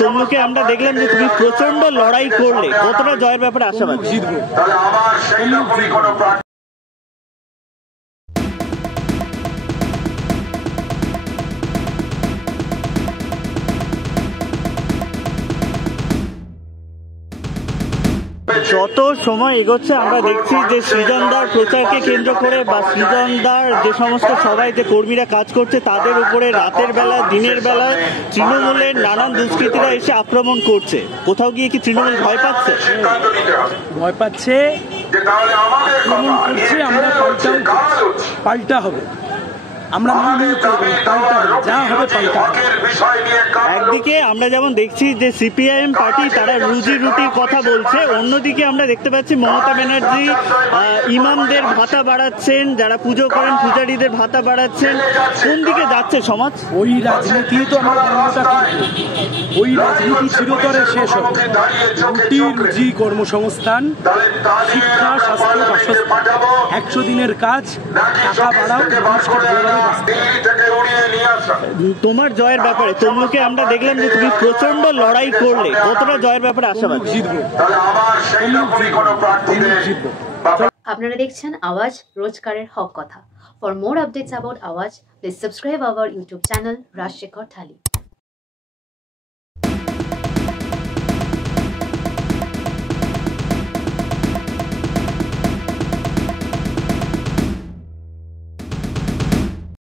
তমলুকে আমরা দেখলাম যে তুমি প্রচন্ড লড়াই করলে, কতটা জয়ের ব্যাপারে আশাবাদী? জিতবো। যত সময় এগোচ্ছে আমরা দেখছি যে সৃজনদার প্রচারকে কেন্দ্র করে বা সৃজনদার যে সমস্ত সবাই যে কর্মীরা কাজ করছে তাদের উপরে রাতের বেলা দিনের বেলা তৃণমূলের নানান দুষ্কৃতীরা এসে আক্রমণ করছে। কোথাও গিয়ে কি তৃণমূল ভয় পাচ্ছে? ভয় পাচ্ছে, আক্রমণ করছে, আমরা পাল্টা হবে, আমরা যা হবে পাল্টা। একদিকে আমরা যেমন দেখছি যে সিপিআইএম পার্টি তারা রুজি রুটির কথা বলছে, অন্যদিকে আমরা দেখতে পাচ্ছি মমতা ব্যানার্জি ইমামদের ভাতা বাড়াচ্ছেন, যারা পুজো করেন পূজারীদের ভাতা বাড়াচ্ছেন। কোন দিকে যাচ্ছে সমাজ? ওই রাজনীতি তো আমরা ওই রাজনীতি চিরতরে শেষ হবে। রুটি রুজি, কর্মসংস্থান, শিক্ষা, স্বাস্থ্য, বাসস্থান, 100 দিনের কাজ, টাকা বাড়াও, তোমার জয়ের ব্যাপারে তমলুকে আমরা দেখলাম যে তুমি প্রচন্ড লড়াই করলে, কতটা জয়ের ব্যাপারে আশাবাদী? জিতবো। আপনারা দেখছেন আওয়াজ, রোজকারের হক কথা। For more updates about Awaaz, please subscribe our YouTube channel Rajshekhar thali.